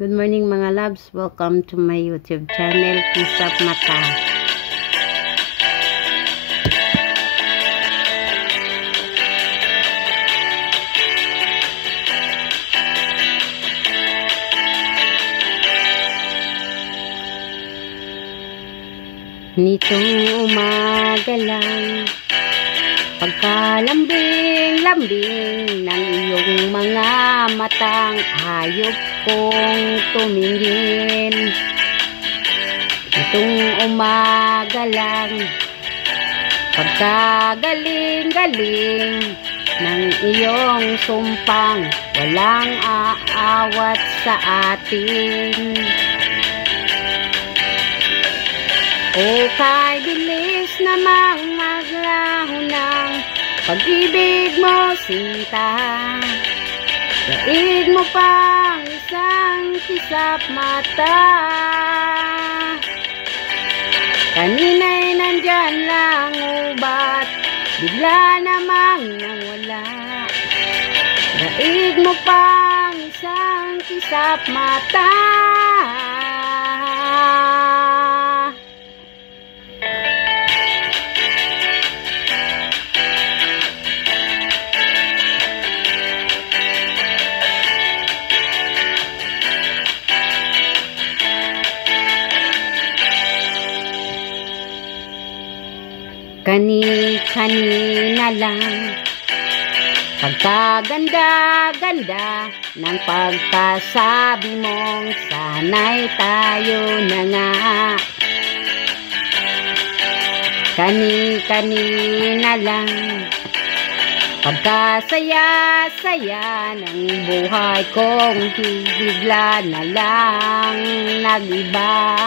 Good morning mga loves. Welcome to my YouTube channel, Kisap Mata. Nitong umaga lang, pagkalambing-lambing ng iyong mga matang, hayop kong tumingin. Itong umaga lang, pagkagaling-galing ng iyong sumpang, walang aawat sa atin. O kay bilis namang maglaho ng pag-ibig mo, sinta. Daig mo pang isang kisap mata. Kanina'y nandyan lang ubat, bigla namang nawala. Daig mo pang isang kisap mata. Kani-kanina lang, pagkaganda-ganda ng pagkasabi mong sana'y tayo na nga. Kani-kanina lang, pagkasaya-saya ng buhay kong bigla na lang nag-iba.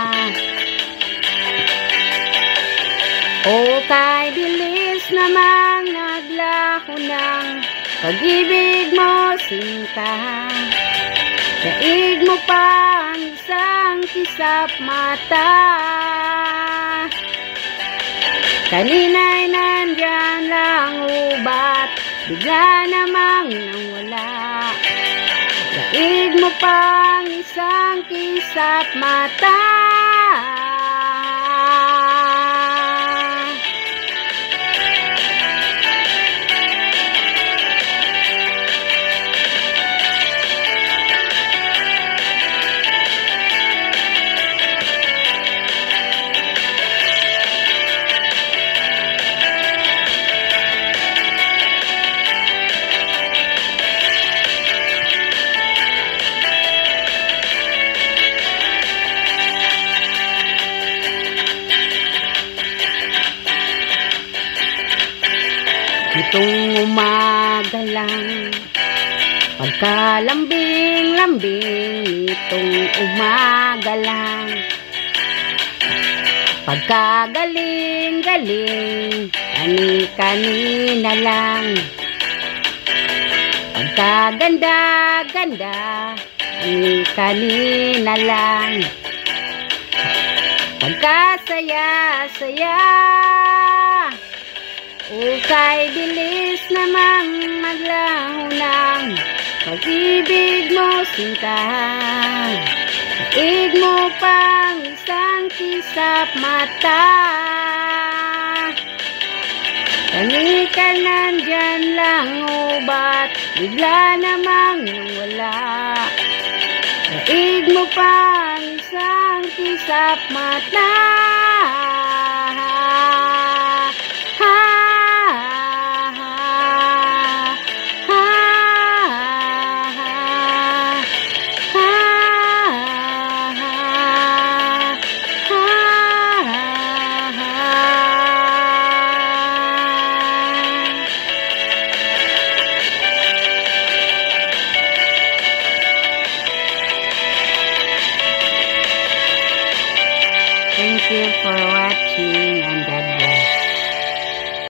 O kay bilis namang naglaho ng pag-ibig mo, sinta. Daig mo pa ang isang kisap mata. Kanina'y nandyan lang ubat, bigla namang nawala. Daig mo pa ang isang kisap mata. Itong umaga lang, pagkalambing-lambing, itong umaga lang, pagkagaling-galing, kani-kanina lang, pagkaganda-ganda, kani-kanina lang, pagkasaya-saya. O kay bilis namang maglaho ng pag-ibig mo, sinta. Daig mo pang isang kisap mata. Kani-ka nandyan lang ubat, bigla namang nawala. Daig mo pang isang kisap mata. Thank you for watching and God